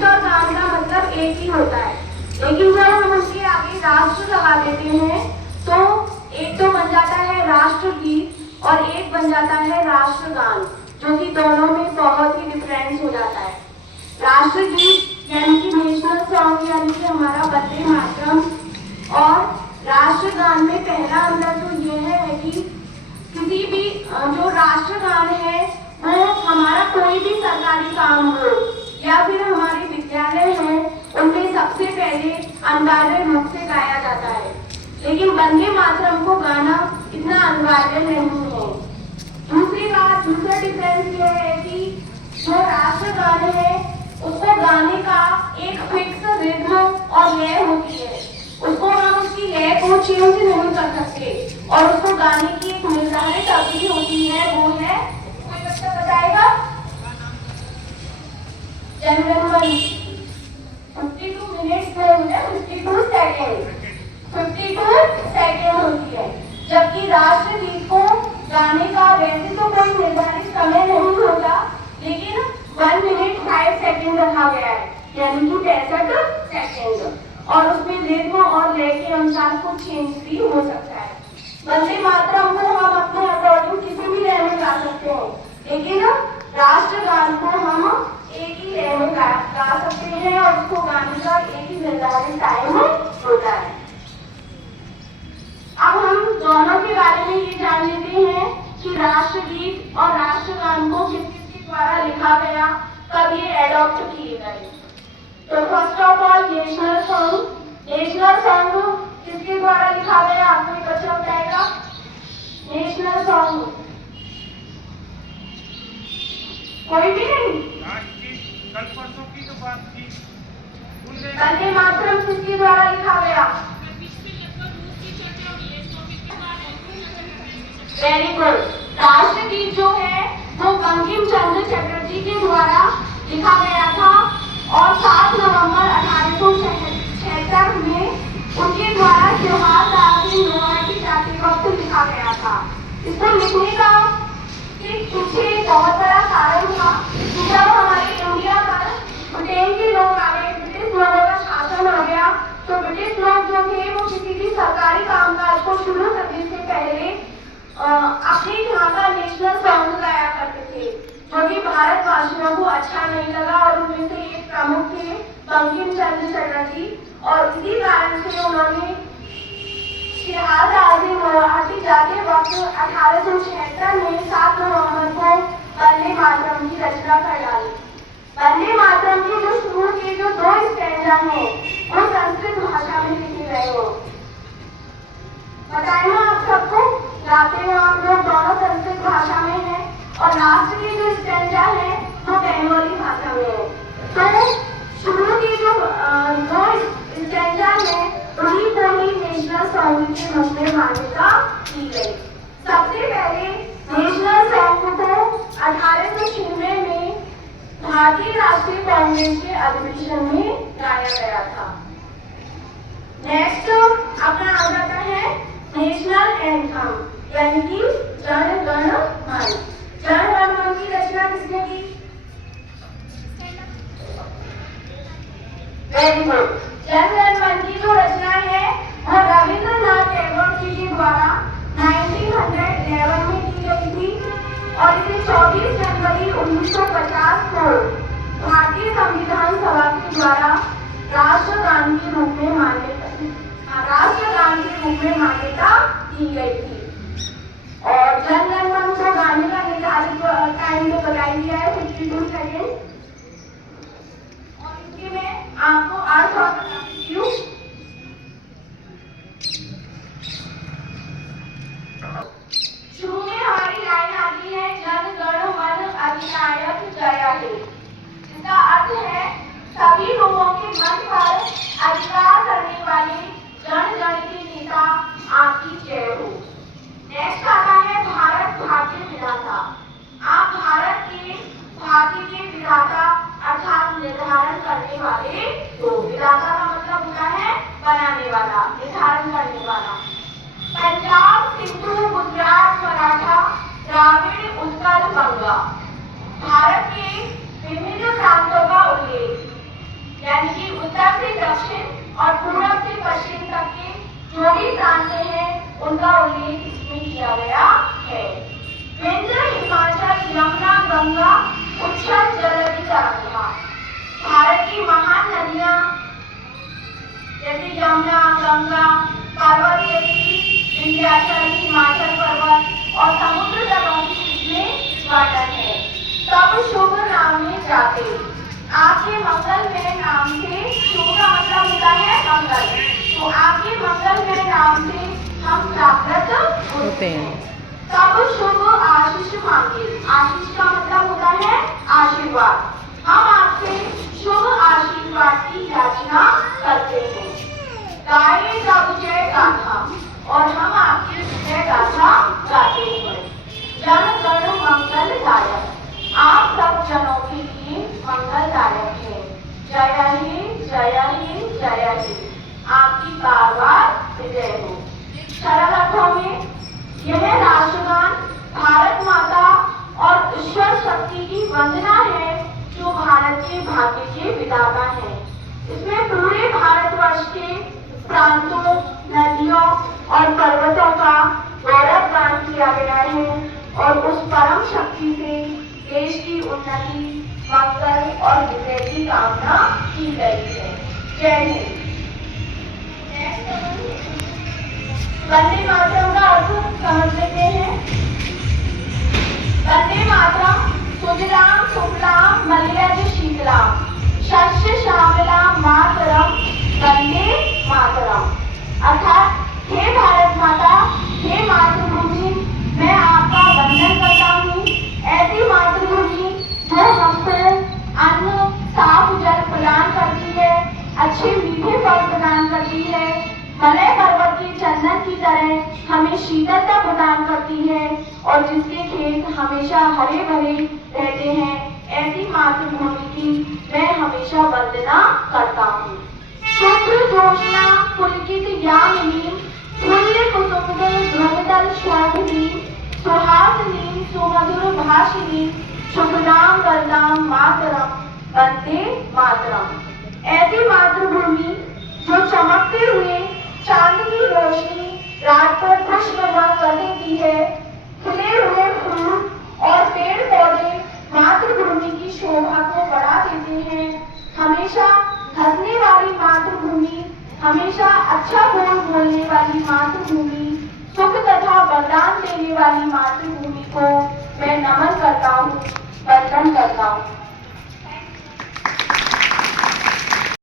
गीत और गान का मतलब एक ही होता है, लेकिन जब हम उसके आगे राष्ट्र लगा देते हैं तो एक तो बन जाता है राष्ट्रगीत और एक बन जाता है राष्ट्रगान, जो कि दोनों में बहुत ही डिफरेंस हो जाता है। राष्ट्रगीत यानी कि नेशनल सॉन्ग यानी कि हमारा वंदे मातरम, और राष्ट्रगान में पहला अंतर तो ये है कि किसी भी जो राष्ट्रगान है वो हमारा कोई भी सरकारी काम हो या फिर हमारे विद्यालय हैं उनमें सबसे पहले अनिवार्य रूप से गाया जाता है, लेकिन वंदे मातरम को गाना इतना अनिवार्य नहीं है। दूसरी बात, दूसरा डिफरेंस ये है कि जो राष्ट्रगान है उसको गाने का एक फिक्स रिद्म और लय होती है, उसको हम उसकी लय को चेंज नहीं कर सकते, और उसको गाने की एक निर्धारित अवधि होती है, वो है, कोई बच्चा बताएगा? जनगणमन 52 मिनट्स में होता है, 52 सेकेंड होती है, जबकि राष्ट्रगीत को गाने का वैसे तो कोई निर्धारित समय नहीं होता, लेकिन 1 मिनट 5 सेकेंड रखा गया है, यानी कि 65 सेकेंड, और उसमें रिद्म और लय के अनुसार कुछ चेंज भी हो सकता है। वंदे मातरम को हम अपने अकॉर्डिंग किसी भी लय में गा सकते हैं, लेकिन राष्ट्रगान को हम एक ही लय में गा सकते हैं और उसको गाने का एक ही निर्धारित टाइम होता है। अब हम दोनों के बारे में ये जान लेते हैं कि राष्ट्रगीत और राष्ट्रगान को किसके द्वारा लिखा गया, कब ये एडॉप्ट किए गए। तो first of all national song किसके द्वारा लिखा गया, आपको एक बच्चा बताएगा? नेशनल सॉन्ग कोई भी नहीं, कल परसों की तो बात थी। वंदे मातरम किसके द्वारा लिखा गया? Very good. राष्ट्रगीत जो है वो बंकिम चंद्र चटर्जी के द्वारा लिखा गया था और 7 नवंबर 1876 में उनके द्वारा जवाहरलाल नेहरू जाते वक्त लिखा गया था। इसको लिखने का पीछे बहुत बड़ा कारण था कि जब हमारे इंडिया पर ब्रिटेन के लोग आ गए, ब्रिटिश लोगों का शासन आ गया, तो ब्रिटिश लोग जो थे वो किसी भी सरकारी कामकाज को शुरू करने से पहले अपने यहाँ का नेशनल सॉन्ग गाया करते थे, जो कि भारतवासियों को अच्छा नहीं लगा, और उनमें से एक प्रमुख थे बंकिम चंद्र चटर्जी, और इसी कारण से उन्होंने गुवाहाटी जाते वक्त 1876 में 7 नवंबर को वंदे मातरम की रचना कर डाली। वंदे मातरम के जो शुरू के जो 2 स्टैंजा हैं वो संस्कृत भाषा में लिखे गए हो। बताए ना आप सबको, गाते हो आप लोग, दोनों संस्कृत भाषा में है, और लास्ट के जो स्टैंजा है वो बंगाली भाषा में है। तो शुरू के जो 2 स्टैंजा है उन्हीं को ही नेशनल सॉन्ग के रूप में मान्यता दी गई। सबसे पहले नेशनल सॉन्ग को 1896 में भारतीय राष्ट्रीय कांग्रेस के अधिवेशन में गाया गया था। नेक्स्ट अपना आ जाता है नेशनल एंथम, यानी कि जन गण मन। जन गण मन की रचना किसने की? Very good. जन गण मन की जो रचना है वो रविंद्रनाथ टैगोर जी के द्वारा 1911 में की गई थी, और इसे 24 जनवरी 1950 को भारतीय संविधान सभा के द्वारा राष्ट्रगान के रूप में मान्यता दी गई थी। और जन गण मन को गाने का निर्धारित टाइम तो बता दिया है, 52 सेकेंड, और इसके में आपको अर्थ और बता देती हूँ। शुरू में हमारी लाइन आती है जन गण मन अधिनायक जय हे। इसका अर्थ है सभी लोगों के मन पर अधिकार करने वाले जन गण के नेता आपकी जय हो। नेक्स्ट आता है भारत भाग्य विधाता। आप भारत के भाग्य के विधाता अर्थात निर्धारण करने वाले हो। विधाता का मतलब होता है बनाने वाला, निर्धारण करने वाला। पंजाब, सिंधु, गुजरात, मराठा, द्राविड़, उत्कल, बंगा, भारत के विभिन्न प्रांतों का उल्लेख। यमुना, गंगा, पार्वती, विंध्याचल, हिमाचल पर्वत और समुद्र तलों की इसमें वर्णन है। तब शुभ नामे जाते, आपके मंगलमय नाम से, शुभ का मतलब होता है मंगल, तो आपके मंगलमय नाम से हम जागृत होते हैं। तब शुभ आशीष मांगे, आशीष का मतलब होता है आशीर्वाद, हम आपसे शुभ आशीर्वाद की याचना करते हैं। गाए जब जय गाथा, और हम आपकी जय गाथा गाते हैं। जन गण मंगलदायक, आप सब जनों के लिए मंगलदायक है। जय हे जय हे जय हे, आपकी बार बार विजय हो। सरल अर्थों में यह राष्ट्रगान भारत माता और ईश्वर शक्ति की वंदना है, जो भारत के भाग्य के विधाता है। इसमें पूरे भारतवर्ष के प्रांतों, नदियों और पर्वतों का गौरव गान किया गया है और उस परम शक्ति से देश की उन्नति, मंगल और विजय की कामना की गई है। जय हिंद। वंदे मातरम का अर्थ समझ लेते हैं। वंदे मातरम सुजलाम सुफलाम मलयज शीतलाम शस्य श्यामलाम मातरम वंदे मातरम, अर्थात हे भारत माता, हे मातृभूमि, मैं आपका वंदन करता हूँ। ऐसी मातृभूमि जो हमको अन्न, साफ जल प्रदान करती है, अच्छे मीठे फल प्रदान करती है, मलय पर्वत के चंदन की तरह हमें शीतलता प्रदान करती है और जिसके खेत हमेशा हरे भरे रहते हैं, ऐसी मातृभूमि की मैं हमेशा वंदना करता हूँ। शुभ्र जोत्स्ना पुलकित यामिनी तुल्य कुसुमदल ध्रुवदल शोभिनी सुहासिनी सुमधुर भाषिनी शुभनाम वरदाम मातरम वंदे मातरम। ऐसी मातृभूमि जो चमकते हुए चांद की रोशनी रात को खुशनुमा कर देती है, खिले हुए फूल और पेड़ पौधे मातृभूमि की शोभा को बढ़ा देते हैं। हमेशा हंसने वाली मातृभूमि, हमेशा अच्छा बोल बोलने वाली मातृभूमि, सुख तथा वरदान देने वाली मातृभूमि को मैं नमन करता हूँ, वंदन करता हूँ।